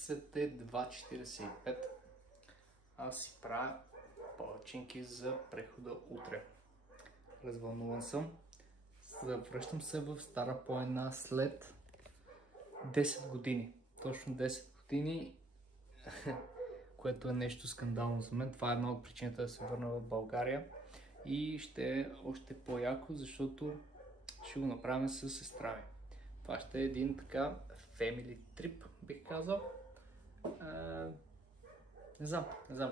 Часът е 2:45. Аз си правя палачинки за прехода утре. Развълнуван съм. Връщам се в Стара планина след 10 години. Точно 10 години, което е нещо скандално за мен. Това е една от причините да се върна в България. И ще е още по-яко, защото ще го направим с сестра ми. Това ще е един така family trip, бих казал. Не знам,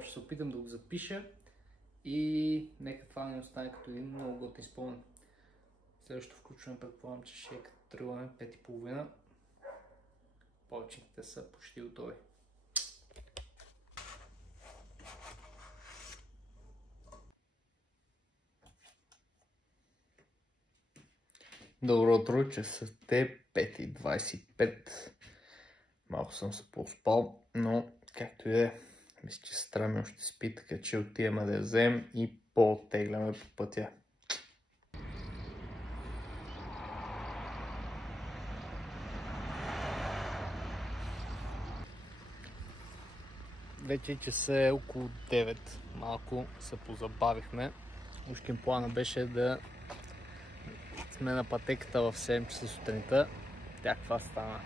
ще се опитам да го запиша и нека това не остане като един много готин спомен. Следващото включване предполагам, че ще е като тръгваме 5:30. Палачинките са почти готови. Добро утро, часът е 5:25. Малко съм се поспал, но както и да е. Мисля, че сестра ми още спи, така че отиваме да я вземем и по-оттегляме по пътя. Вече часа е около 9. Малко се позабавихме. Ушкин плана беше да сме на пътеката в 7 часа сутринта. Тя каква стана.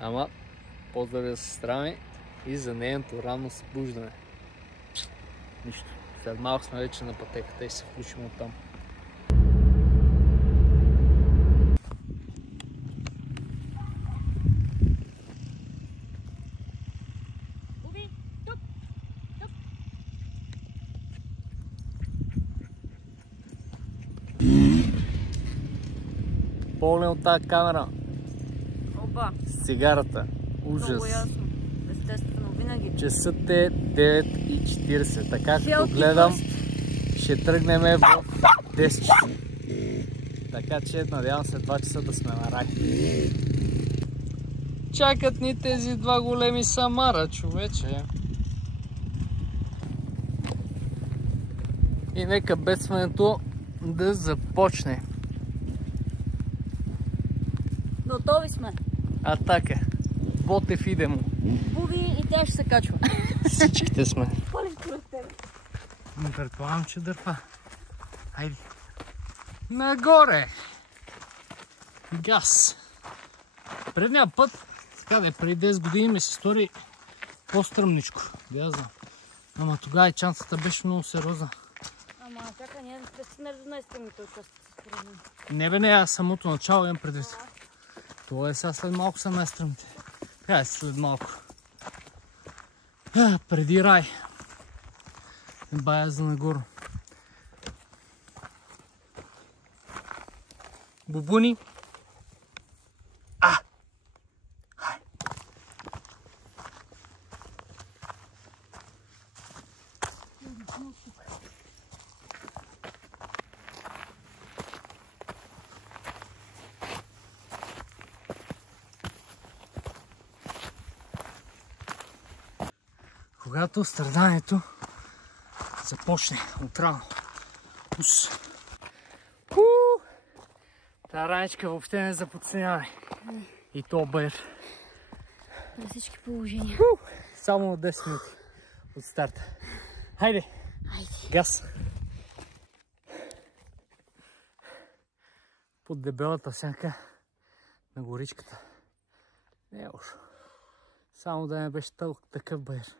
Ама, поздрави за сестра ми и за нейното ранно събуждане. Нищо. След малко сме вече на пътеката и се включим оттам. Болен от тази камера. Опа! С цигарата. Ужас. Много ясно. Естествено, винаги. Часът е 9:40. Така като гледам, ще тръгнем в 10 часа. Така че надявам се 2 часа да сме на рай. Чакат ни тези два големи самара, човече. И нека бедстването да започне. Готови сме. Атака. Ботев идемо. Буби и тя ще се качва. Всичките сме. Пълен кръг тебе. Не предполагам, че дърпа. Хайде. Нагоре! Газ! Предния път, така да е, преди 10 години ми се стори по-стръмничко. Да знам. Ама тогава и чантата беше много сериозна. Ама чакай, ние не сме до най-стръмните участъци. Не бе, не, аз самото начало имам предвид. Това е сега след малко са най-стръмните. Така е след малко. Преди рай. Бая за нагоре. Бубуни. Когато страданието започне отрано. Та раничка въобще не заподценявай. И то бър. При всички положения. Само на 10 минути от старта. Хайде! Хайде! Газ! Под дебелата сянка на горичката. Не е лошо. Само да не беше такъв бър.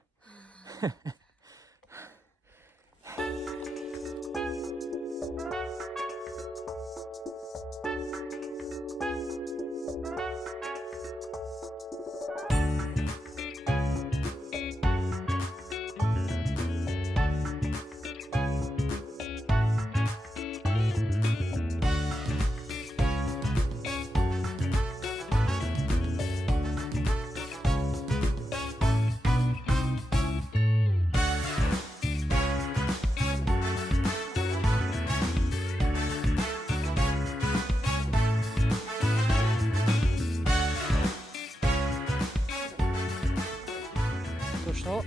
Точно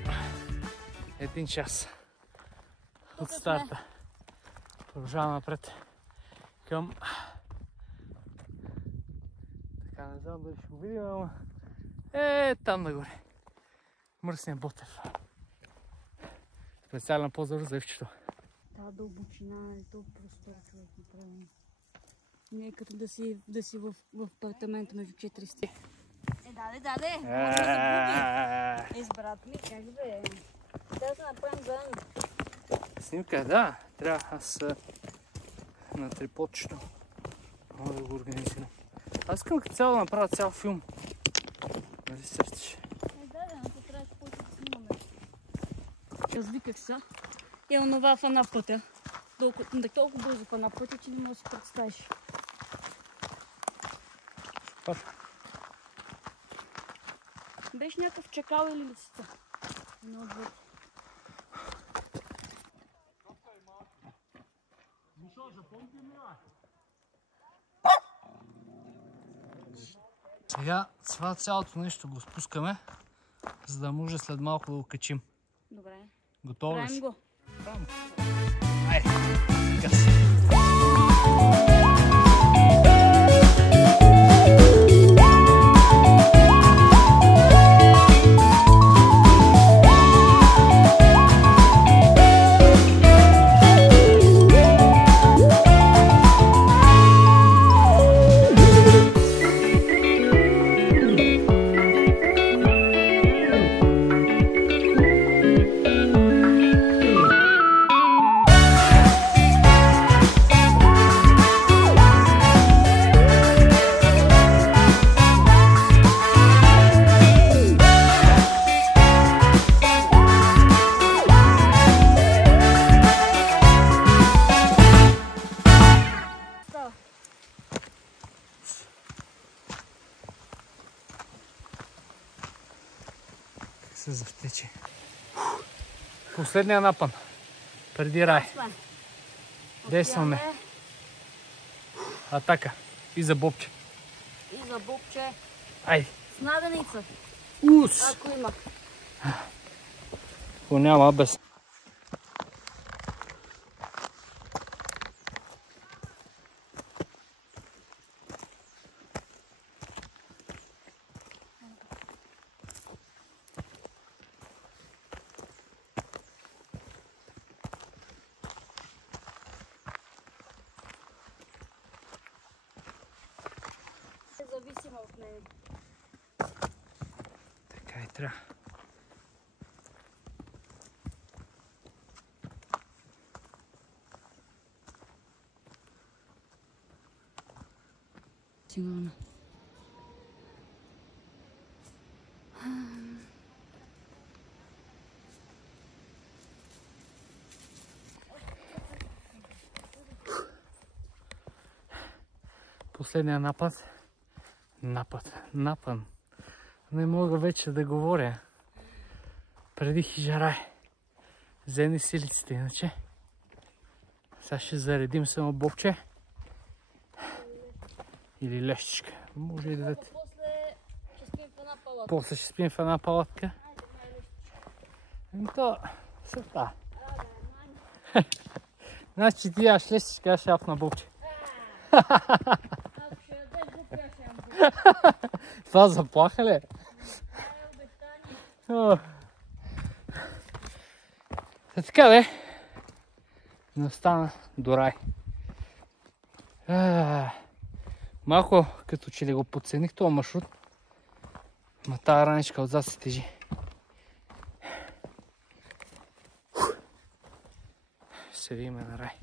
1 час от старта. Продължавам напред към... Така, не знам дали ще го видим, ама... там нагоре. Мръсния Ботев. Специален позор за Ивчето. Та дълбочина е толкова простор, човек направено. Не е като да си в апартамента между 4 стени. Даде! Може да загуби. Брат ми, как бе? Да се направим заедно. Снимка, да. Трябва аз на триподчето. Мога да го организирам. Аз искам като цяло да направя цял филм. Нали сърчиш? Но то трябва да почва да снимаме. Развиках се. И онова в една пътя. Толкова бързо в една пътя, че не можеш да си представиш. Супер. Беше някакъв чакал или лисица. Сега това цялото нещо го спускаме, за да може след малко да го качим. Добре. Готово ли си? Правим го. Айде, къси. Се завтече. Последния напън. Преди рай. Действаме. Атака. И за бобче. И за бобче. Айде. С наденица. Ус! Ако има. Го няма без. Зависима от нея. Така и трябва. Сигурно. Последния напън. Не мога вече да говоря. Преди хижарай. Вземи силиците, иначе. Сега ще заредим само бобче. Или лещичка. Може и двете. После ще спим в една палатка. То, съвта. Значи ти яш лещичка, аз ще яв на бобче. Това заплаха ли? Така бе. Настана до рай. Малко като че ли го подцених този маршрут. Ма тая раничка отзад се тежи. Ще се видим на рай.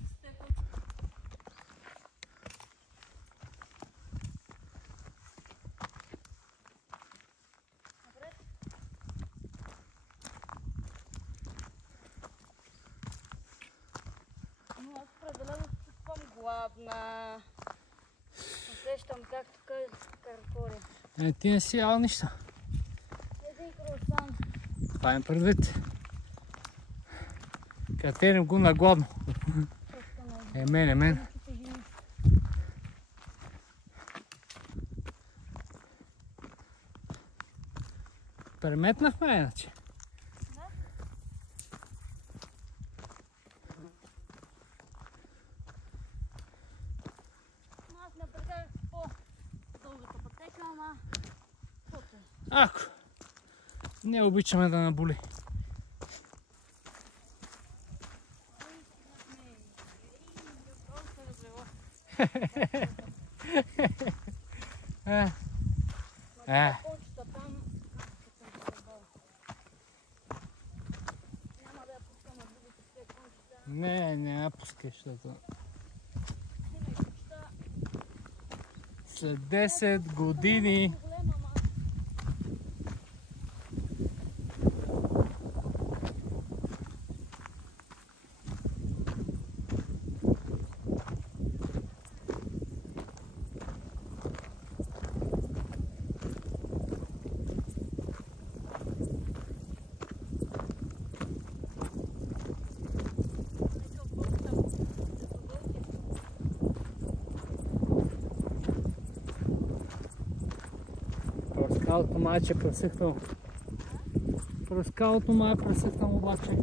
Гладна. Усещам как тук каркоря. Ти не си ял нищо. Един круасан. Това им предвид. Катерим го на гладно. Мен. Преметнахме иначе. Ако Не обичаме да наболи. Не я пускай, защото след 10 години Скалото май е пресъхнало. Скалото май е пресъхнало обаче.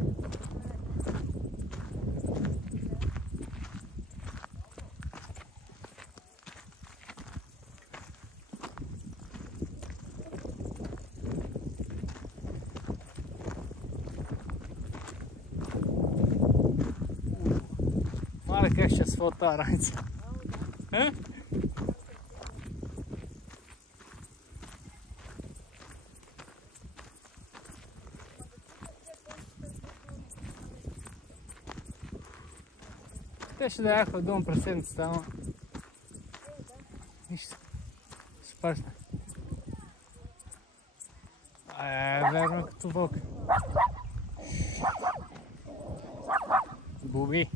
Мале как ще свой тази раница. Те ще да яха долу през седмицата, ама нищо, ще пашна. Верно като вълк. Буби.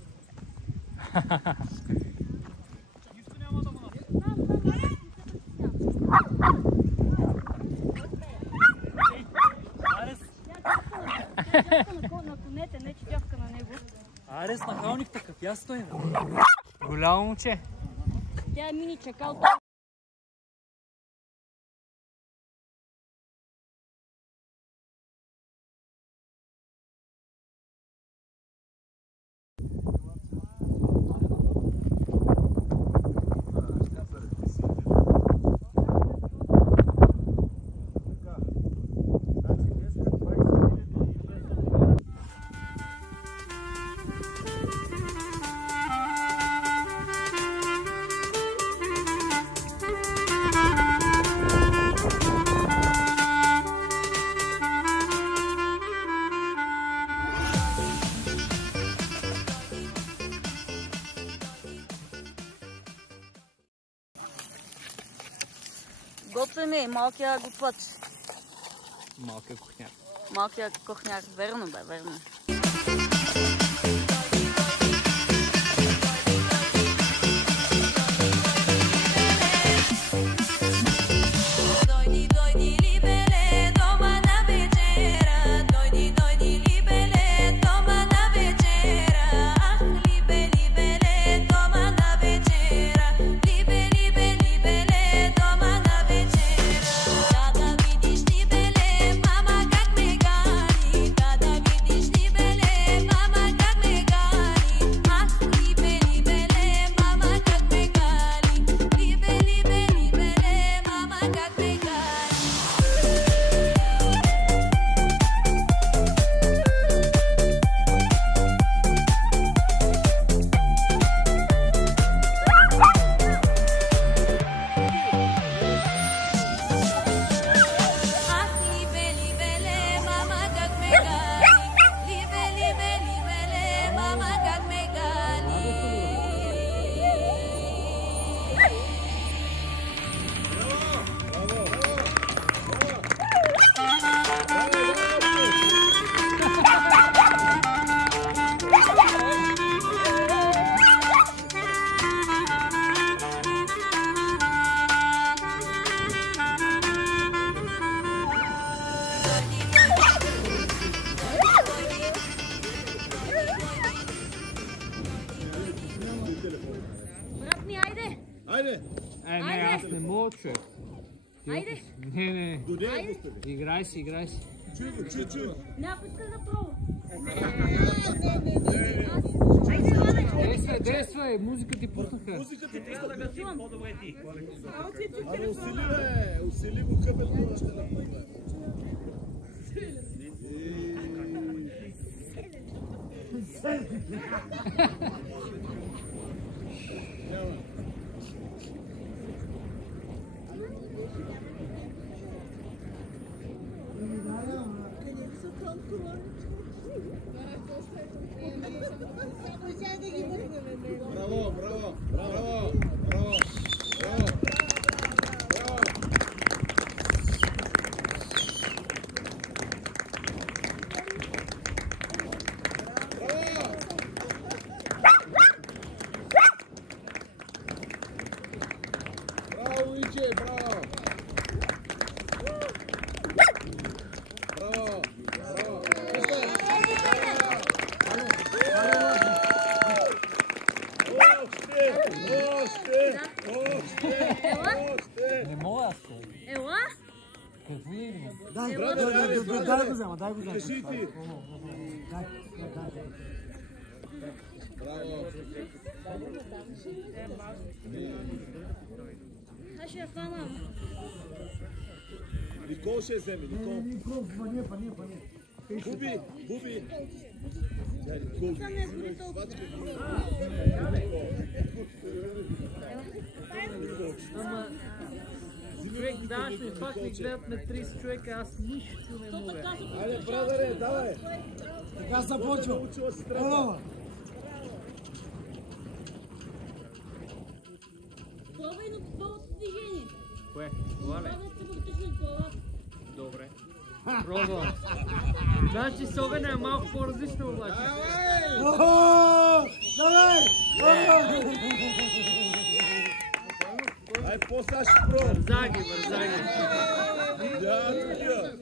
На конете, не че дявка на него. Арес нахалник такъв, я стои. Голямо момче. Тя е мини чакал. Готвен е малкия готвач. Малкия кухняр. Малкия кухняр, верно бе, верно. Айде! Не, аз не мога, човек. Айде! Не. Дойде, Играй си. чуй. Някой иска да пробва. Действай, музика ти пуснаха. Трябва да гаси, по-добре ти. Абе, усили го къпето, ще направи. Браво, браво, браво, браво, браво. Браво, Иче, браво! Браво! Браво! Не мога аз. Ела? Какво е? Дай го взема, дай го взема. Кажи ти! Дай. Браво! Аз ще я фана. Никол ще вземе, Никол. Пане. Буби, Буби. Никол, Ама, човек, даваш ми факт и гледат ме 30 човека, аз нищо не мога. Айде, брадаре, давай! Така започва. Ело. Пробвай на твоето движение. Кое? Това ли? Пробвай се въртиш на глава. Добре. Пробвам. Значи с огъня е малко по-различно обаче. Давай! Ай, по-саш про! Вързаги. Да, такива.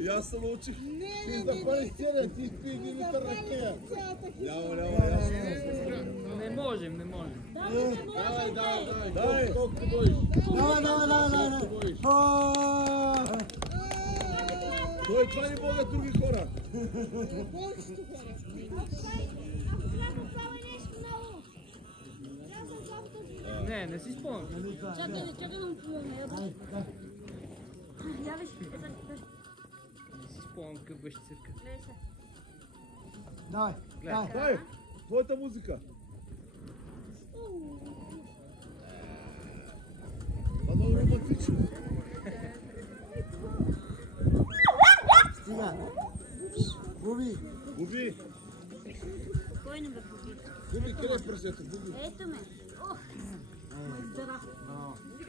И аз се научих. Ти да париш целия, ти спи 1 литър ракея. Няма, Не можем. Давай, колкото боиш. Давай. Той това не могат други хора. Не си спомням. Чакай да му помогна. Я виж. Не си спомням какъв беше цирка. Давай. Дай, твоята музика. Това много романтично. Стига. Буби. Буби, Спокойно бе, Буби. Буби, къде е пръсето? Буби. Ето ме. Ох, мой здрав.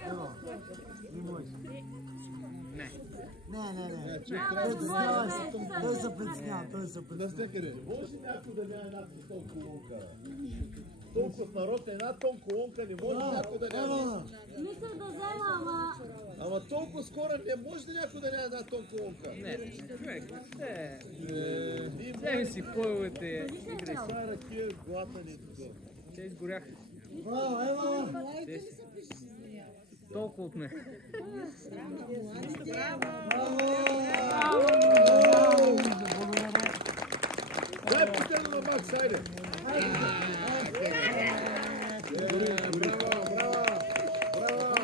Ево. Не може. Не. Не. Абе, Той се притеснява. Навсекъде. Може някой да няма една тон колонка? Толкова народ е една тон колонка, не може някой да няма. мисля да взема, ама... Ама толкова скоро не може да някой да няма една тон колонка. Не, човек, вземи си пълвете игри. Това ракия, глатани тук. Те изгоряха. Браво, ево. Толкова от мен. Дай последно на Макс, айде. Браво.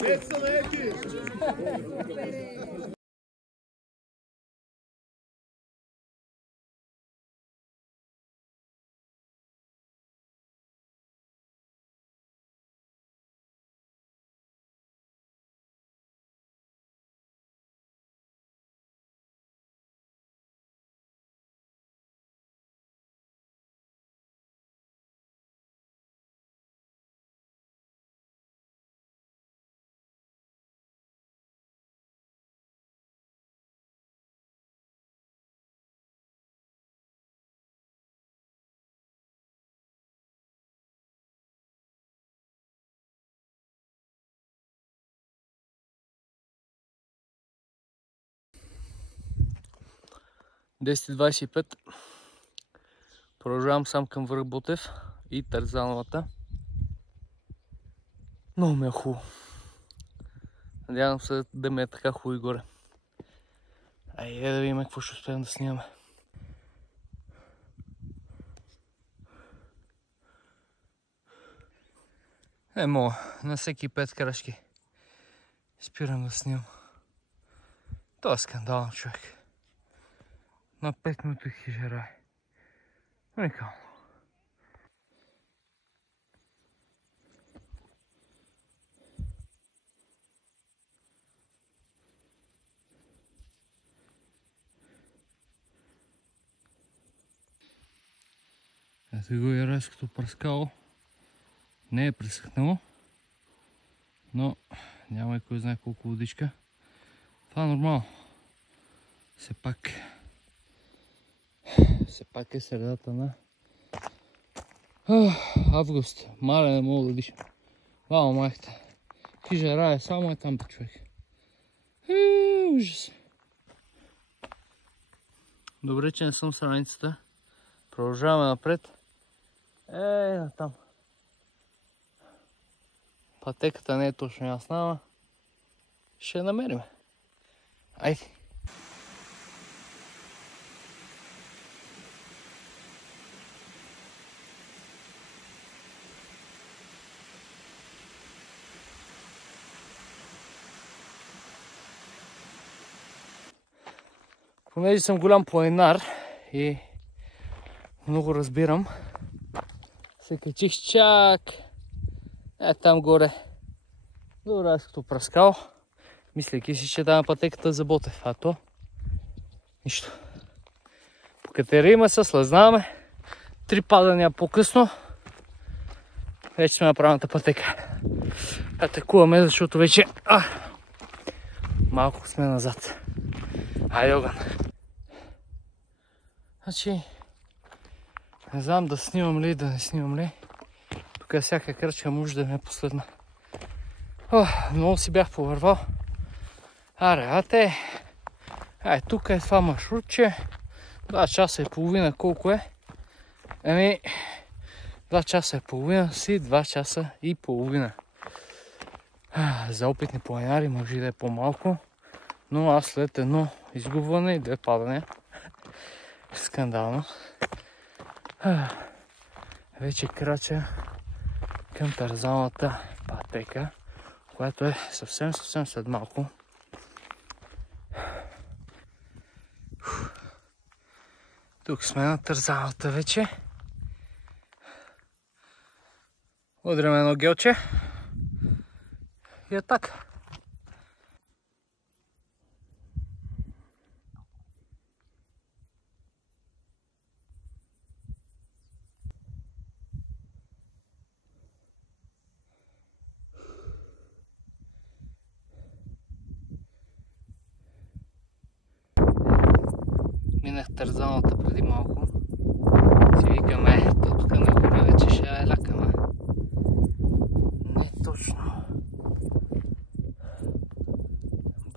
Вeć са наети! .10:25. Продължавам сам към връх Ботев и Тарзановата. Много ми е хубаво. Надявам се да ми е така хубаво и горе. Айде да видим какво ще успеем да снимаме. Не мога, на всеки 5 крачки спирам да снимам. Това е скандално, човек. На 5 минути хижера. Уникално. Ето го и райското пръскало. Не е пресъхнало, но няма и кой знае колко водичка. Това е нормално. Все пак е средата на август. Мале не мога да дишам. Вау, майката. Хижера е само там, човек. Ужас. Добре, че не съм с раницата. Продължаваме напред. Натам. Пътеката не е точно ясна, ама ще я намерим. Айде. Понеже съм голям планинар и много разбирам, се качих чак там горе до райското пръскало, мислейки си, че там пътеката за Ботев, а то нищо. Покатериме се, слезнаваме, 3 падания по-късно вече сме на правилната пътека. Атакуваме, защото вече малко сме назад. Айде, Огън. Значи, не знам да снимам ли, да не снимам ли. Тук всяка крачка може да ми е последна. Много си бях повървал. Ате. Тук е това маршрутче. 2 часа и половина колко е? 2 часа и половина си, 2 часа и половина. За опитни планинари може и да е по-малко. Но аз след едно изгубване и 2 падания. Скандално. Вече крача към тързалната пътека, която е съвсем след малко. Тук сме на тързалната вече. Удряме едно гелче. И е така. Минах тързалната преди малко. Си викаме, тук нагоре вече ще е лякаме. Не точно.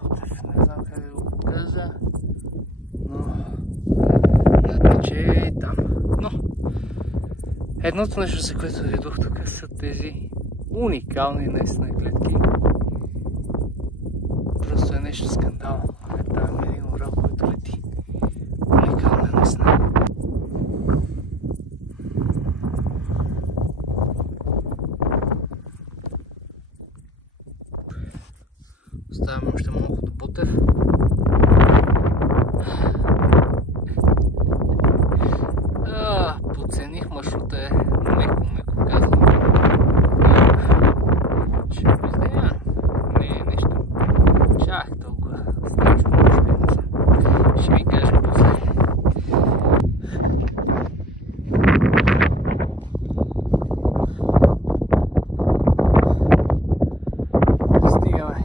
Ботев, не знам как да го покажа, но ето, че е там. Но едното нещо, за което видох тук, са тези уникални наистина гледки. Просто е нещо скандално. Там е един орел, който лети. Уникална е наистина. Оставяме още малко до Ботев. Подцених маршрута, меко казвам. Ще го издея. Не е нещо чак толкова страшно, може би не знам. Ще ви кажа после. Стигаме.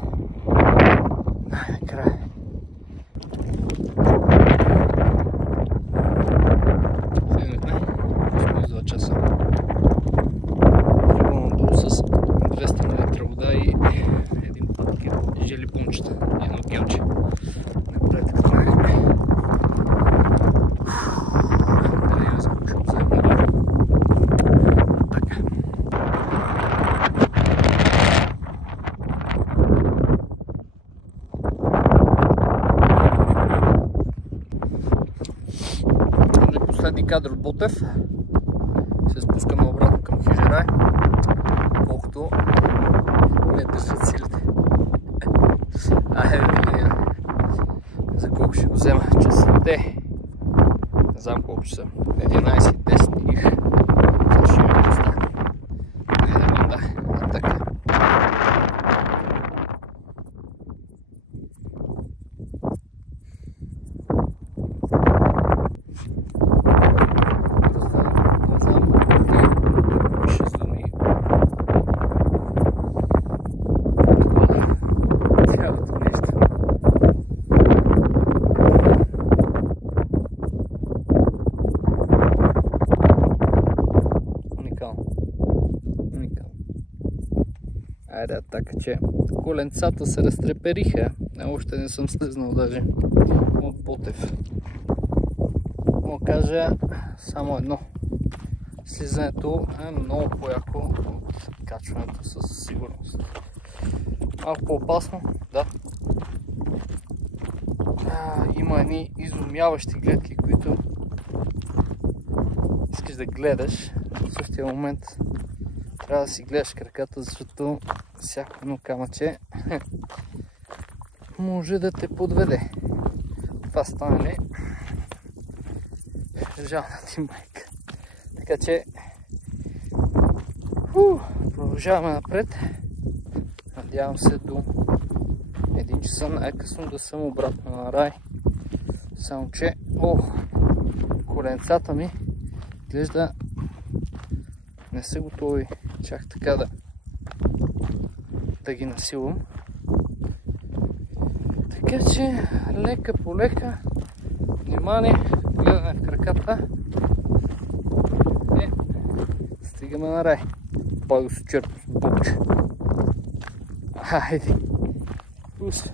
Най-накрая. Седнахме. С 2 часа. Тръгвам долу с 200 мл вода и един пакет жели бомчета. Едно гелче. Напред като някак. Да я запушам за много. Така. Последни кадър от Ботев. Се спускаме обратно към хижера. Колкото защото не държат силите. Айде да видим за колко ще го взема. Часът не знам колко часа. 11:10 их. Сега ще имам доста. Да, така. Айде, така че коленцата се разтрепериха. Още не съм слезнал даже от Ботев. Но кажа само едно. Слизането е много по-яко от качването със сигурност. Малко по-опасно, да. Има едни изумяващи гледки, които искаш да гледаш. В същия момент трябва да си гледаш краката, защото всяко едно камъче може да те подведе. Това стане ли? Жална ти майка. Така че продължаваме напред. Надявам се до 1 часа най-късно да съм обратно на рай. Само че коленцата ми изглежда не са готови чак така да ги насилвам. Така че лека по лека, внимание, гледаме в краката. Стигаме на рай. Пой го се черпа с букче. Хайде. Пус.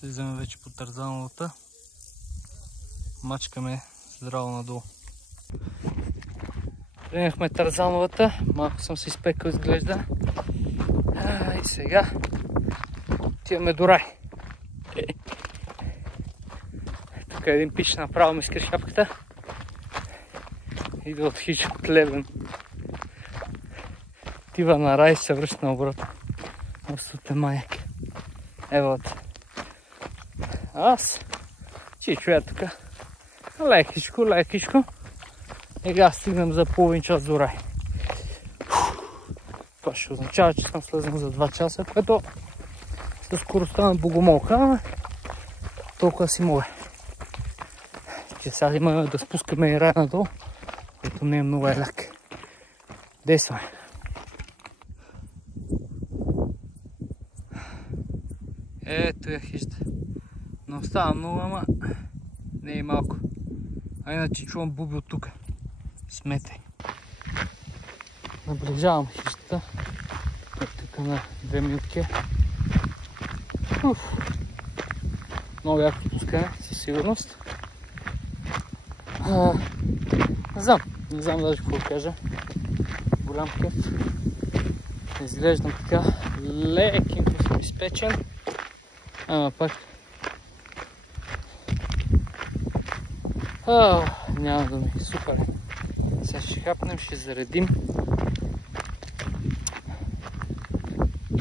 Слизаме вече по Тарзановата. Мачкаме здраво надолу. Приемахме Тарзановата. Малко съм се изпекал, изглежда. И сега отиваме до рай. Тук един пич направо ми скри шапката. Идва от хич от Левен. Отива на рай и се връща на обратно. Остате маяк. Евото. Аз че чуя тук лекичко. Сега стигнем за половин час до рай. Това ще означава, че съм слезен за 2 часа, което със скоростта на богомолка, но толкова си мога. Че сега имаме да спускаме и рай надолу, което не е много лак. Действаме. Ето я хища. Но остава много, ама не е малко. А иначе чувам буби от тук. Сметай. Наближавам хищата. Тук на 2 минутки. Много яко пускане, със сигурност. Не знам даже какво кажа. Голям кеф. Изглеждам така лекенько съм изпечен. Ама пак няма да ми е супер. Сега ще хапнем, ще заредим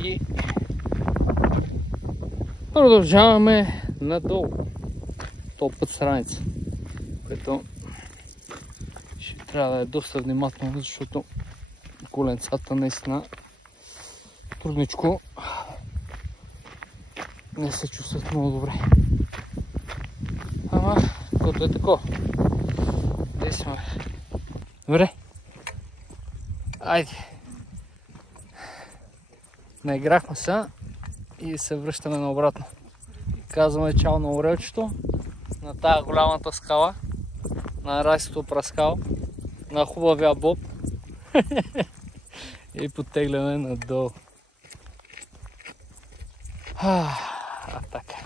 и продължаваме надолу. Този път страница, което ще трябва да е доста внимателно, защото коленцата наистина трудничко не се чувстват много добре. Ама, което е такова. Къде сме? Добре. Айде. Наиграхме се и се връщаме наобратно. Казваме чао на орелчето, на тая голямата скала, на райското праскал, на хубавия боб и потегляме надолу. Така.